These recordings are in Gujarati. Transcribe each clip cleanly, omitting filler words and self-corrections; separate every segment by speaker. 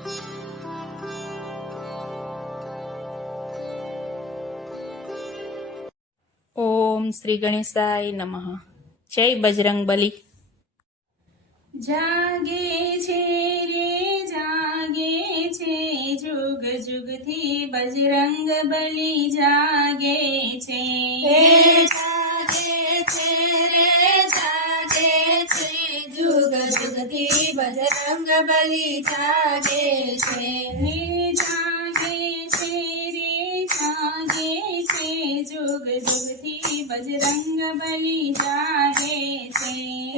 Speaker 1: ઓમ શ્રી ગણેશાય નમઃ. જય બજરંગબલી. જાગે છે રે જાગે છે, જુગ જુગથી બજરંગબલી જાગે છે.
Speaker 2: જાગે છે રે જાગે છે, જુગ જુગથી બજરંગબલી જાગે છે.
Speaker 1: હે જાગે છે રે જાગે છે, જુગ જુગથી બજરંગબલી જાગે છે.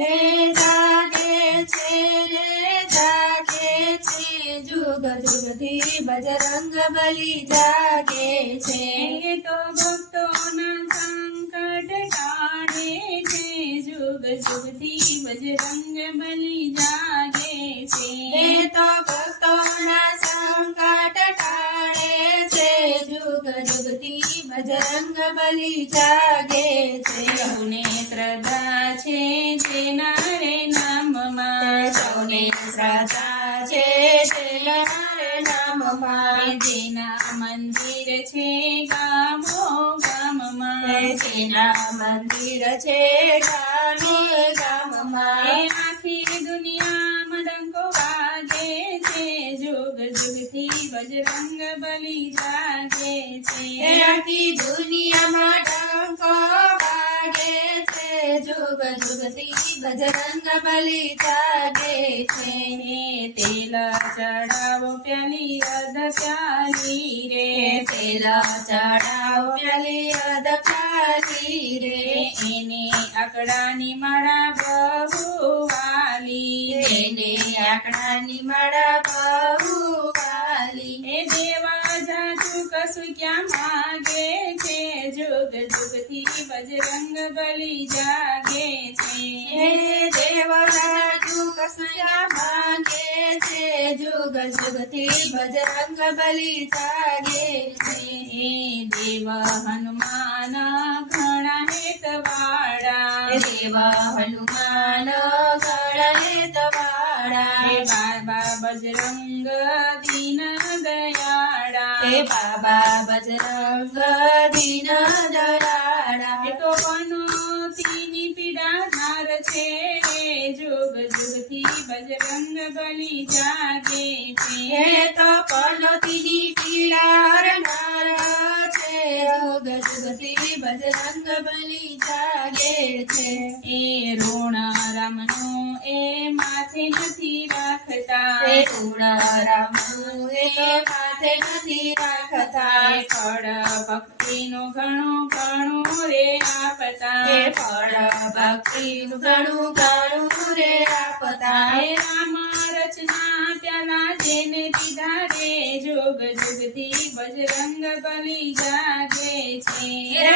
Speaker 2: જાગે છે રે જાગે છે, જુગ જુગથી બજરંગબલી જાગે છે.
Speaker 1: એ તો ભક્તોના સંકટ ટાળે છે, જુગ જુગથી બજરંગબલી જાગે છે.
Speaker 2: એ તો ભક્તોના સંકટ ટાળે છે, જુગ જુગથી બજરંગબલી જાગે છે.
Speaker 1: સૌને શ્રદ્ધા છે જેના રે નામમાં,
Speaker 2: સૌને શ્રદ્ધા છે તેના રે નામમાં,
Speaker 1: જેના મંદિર છે ગામો ગામમાં,
Speaker 2: જેના મંદિર છે ગામે ગામમાં,
Speaker 1: આખી દુનિયામાં ડંકો વાગે છે, જુગ જુગથી બજરંગબલી જાગે છે.
Speaker 2: આખી દુનિયામાં ડંકો વાગે છે, જુગ જુગથી બજરંગબલી જાગે છે.
Speaker 1: તેલ ચડાવો પ્યાલી અધ પ્યાલી રે,
Speaker 2: તેલ ચડાવો પ્યાલી અધ પ્યાલી રે,
Speaker 1: એને આકડાની માળા બહુ વાલી,
Speaker 2: એને આંકડાની માળા બહુ વાલી.
Speaker 1: એ દેવા જાજુ કશું ક્યાં માગે છે, જુગ જુગથી બજરંગબલી જાગે છે.
Speaker 2: હે દેવરાજુ કસયા માંગે છે, જુગ જુગથી બજરંગબલી જાગે છે.
Speaker 1: દેવ હનુમાન ઘણા હેતવાળા,
Speaker 2: દેવ હનુમાન ગણેત વાળા,
Speaker 1: બાબા બજરંગ દીન દયાળા,
Speaker 2: બાબા બજરંગ દીન દયાળા.
Speaker 1: તો પનોતીની પીડા ધાર છે, જુગ જુગથી બજરંગબલી જાગે છે.
Speaker 2: હે તો પનોતીની પીડા હરનાર છે, જુગ જુગથી બજરંગબલી જાગે છે.
Speaker 1: એ ઋણ રામનો એ માથે નથી રાખતા,
Speaker 2: એ રામનું એ માથે નથી રાખતા,
Speaker 1: ફળ ભક્તિનું ઘણું ઘણું રે આપતા,
Speaker 2: એ ફળ ભક્તિનું ઘણું ઘણું રે આપતા.
Speaker 1: રામ રચના પ્યાલા જેને પીધા રે, જુગ જુગથી બજરંગબલી જાગે છે.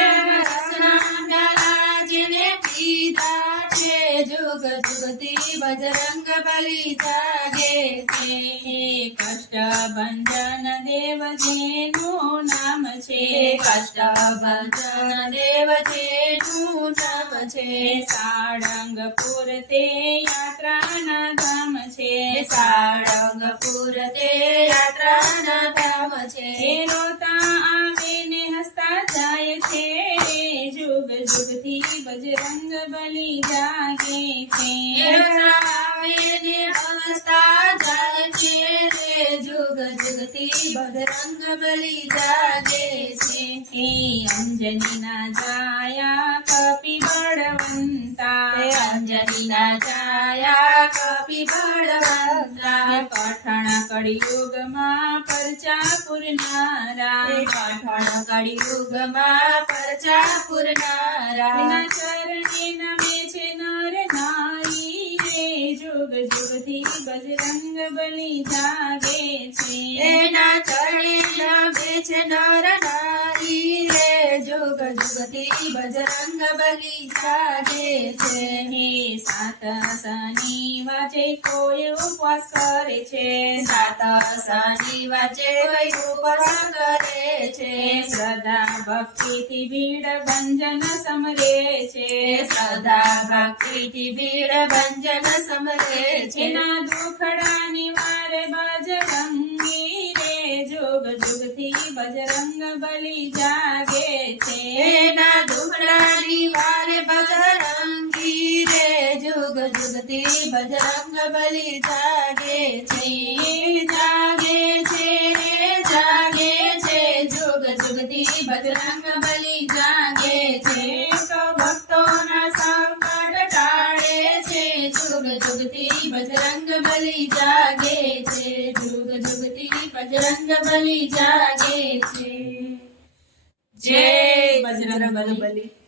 Speaker 2: જેને પીધા છે, જુગ જુગથી બજરંગબલી જાગે છે.
Speaker 1: કષ્ટ ભંજન દેવ જેનું નામ છે,
Speaker 2: કષ્ટભંજન દેવ જેનું નામ છે.
Speaker 1: સાળંગપુર તે યાત્રાના ધામ છે,
Speaker 2: સાળંગપુર તે યાત્રાના ધામ છે.
Speaker 1: રોતા આવે ને હસતા જાય છે, જુગ જુગથી બજરંગબલી જાગે છે.
Speaker 2: હસતા જાય છે રે, જુગ જુગથી બજરંગબલી જાગે છે.
Speaker 1: અંજનીના જાયા કપી બળવંતા,
Speaker 2: અંજનીના જાયા કપી બળવંતા,
Speaker 1: પઠણ કળિયુગમાં પરચા પૂરનારા,
Speaker 2: પઠણ કળિયુગમાં પરચા પૂરનારા.
Speaker 1: એના ચરણે નમે છે નર નારી રે, જુગ જુગથી બજરંગબલી જાગે છે.
Speaker 2: એના ચરણે નમે છે નર નારી રે, જુગ જુગથી બજરંગબલી જાગે છે.
Speaker 1: સાત શનિવારે કોઈ ઉપવાસ કરે છે,
Speaker 2: સાત શનિવારે કોઈ ઉપવાસ કરે છે.
Speaker 1: શ્રદ્ધા ભક્તિથી ભીડ ભંજન સમરે છે,
Speaker 2: શ્રદ્ધા ભક્તિથી ભીડ ભંજન સમરે છે.
Speaker 1: એના દુખડા નિવારે બજરંગ
Speaker 2: બલી જાગે છે જાગે છે જાગે છે જુગ જુગથી બજરંગ બલી જાગે છે તો ભક્તોના સંકટ ટાળે છે જુગ જુગથી બજરંગ બલી જાગે છે જુગ જુગથી બજરંગ બલી જાગે છે જય બજરંગ બલી.